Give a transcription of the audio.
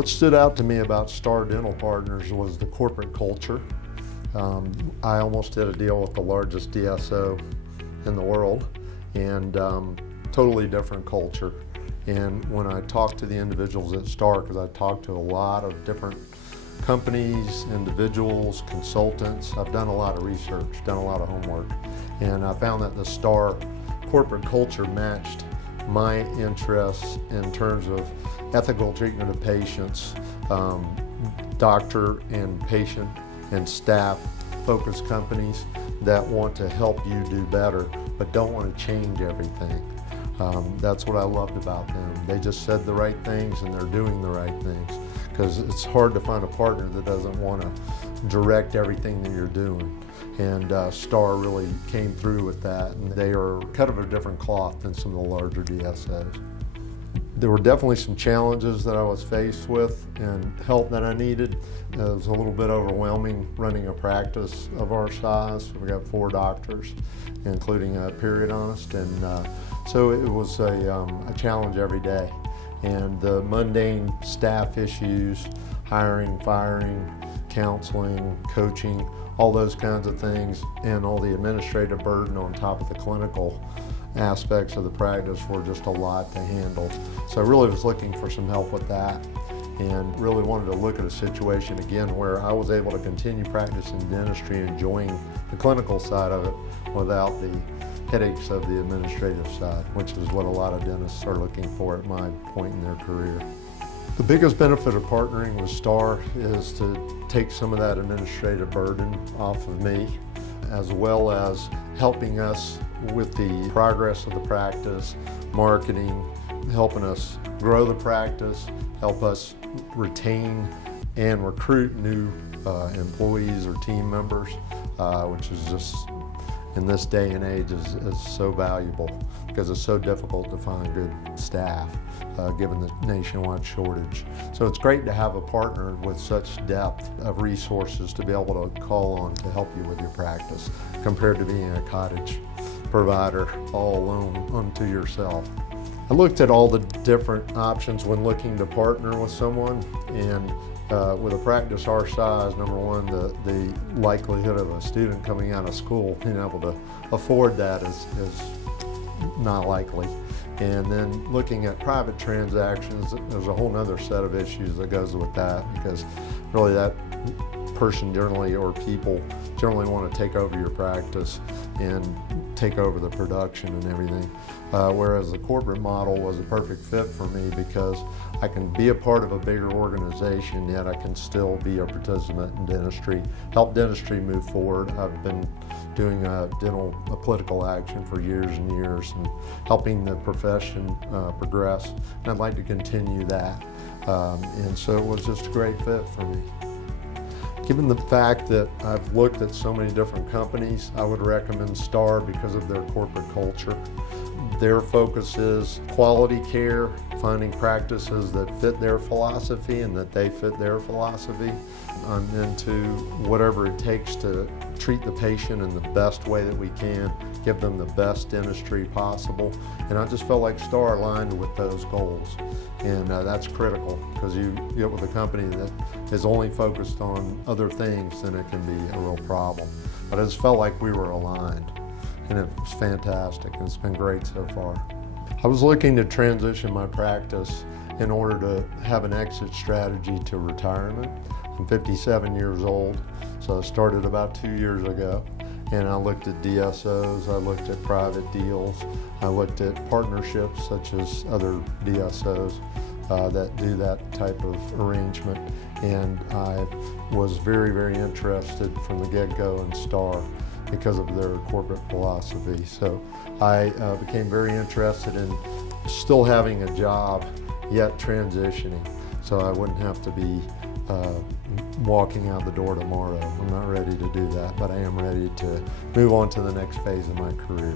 What stood out to me about Star Dental Partners was the corporate culture. I almost did a deal with the largest DSO in the world, and totally different culture. And when I talked to the individuals at Star, because I talked to a lot of different companies, individuals, consultants, I've done a lot of research, done a lot of homework, and I found that the Star corporate culture matched my interests in terms of ethical treatment of patients, doctor and patient and staff focused companies that want to help you do better but don't want to change everything. That's what I loved about them. They just said the right things and they're doing the right things, because it's hard to find a partner that doesn't want to direct everything that you're doing. And Star really came through with that, and they are cut of a different cloth than some of the larger DSOs. There were definitely some challenges that I was faced with and help that I needed. It was a little bit overwhelming running a practice of our size. We got 4 doctors, including a periodontist, and so it was a challenge every day. And the mundane staff issues, hiring, firing, counseling, coaching, all those kinds of things, and all the administrative burden on top of the clinical aspects of the practice were just a lot to handle. So I really was looking for some help with that, and really wanted to look at a situation again where I was able to continue practicing dentistry, enjoying the clinical side of it without the headaches of the administrative side, which is what a lot of dentists are looking for at my point in their career. The biggest benefit of partnering with Star is to take some of that administrative burden off of me, as well as helping us with the progress of the practice, marketing, helping us grow the practice, help us retain and recruit new employees or team members, which is just, in this day and age, is so valuable, because it's so difficult to find good staff given the nationwide shortage. So it's great to have a partner with such depth of resources to be able to call on to help you with your practice, compared to being a cottage provider all alone unto yourself. I looked at all the different options when looking to partner with someone, and with a practice our size, number one, the likelihood of a student coming out of school being able to afford that is not likely. And then looking at private transactions, there's a whole other set of issues that goes with that, because really that person generally, or people generally, want to take over your practice and take over the production and everything. Whereas the corporate model was a perfect fit for me, because I can be a part of a bigger organization, yet I can still be a participant in dentistry, help dentistry move forward. I've been doing political action for years and years, and helping the profession progress, and I'd like to continue that. And so it was just a great fit for me. Given the fact that I've looked at so many different companies, I would recommend Star because of their corporate culture. Their focus is quality care, finding practices that fit their philosophy and that they fit their philosophy. I'm into whatever it takes to treat the patient in the best way that we can, give them the best dentistry possible. And I just felt like Star aligned with those goals. And that's critical, because you get with a company that is only focused on other things, then it can be a real problem. But I just felt like we were aligned, and it was fantastic, and it's been great so far. I was looking to transition my practice in order to have an exit strategy to retirement. I'm 57 years old, so I started about 2 years ago. And I looked at DSOs, I looked at private deals, I looked at partnerships such as other DSOs that do that type of arrangement. And I was very, very interested from the get-go in Star because of their corporate philosophy. So I became very interested in still having a job, yet transitioning, so I wouldn't have to be walking out the door tomorrow. I'm not ready to do that, but I am ready to move on to the next phase of my career.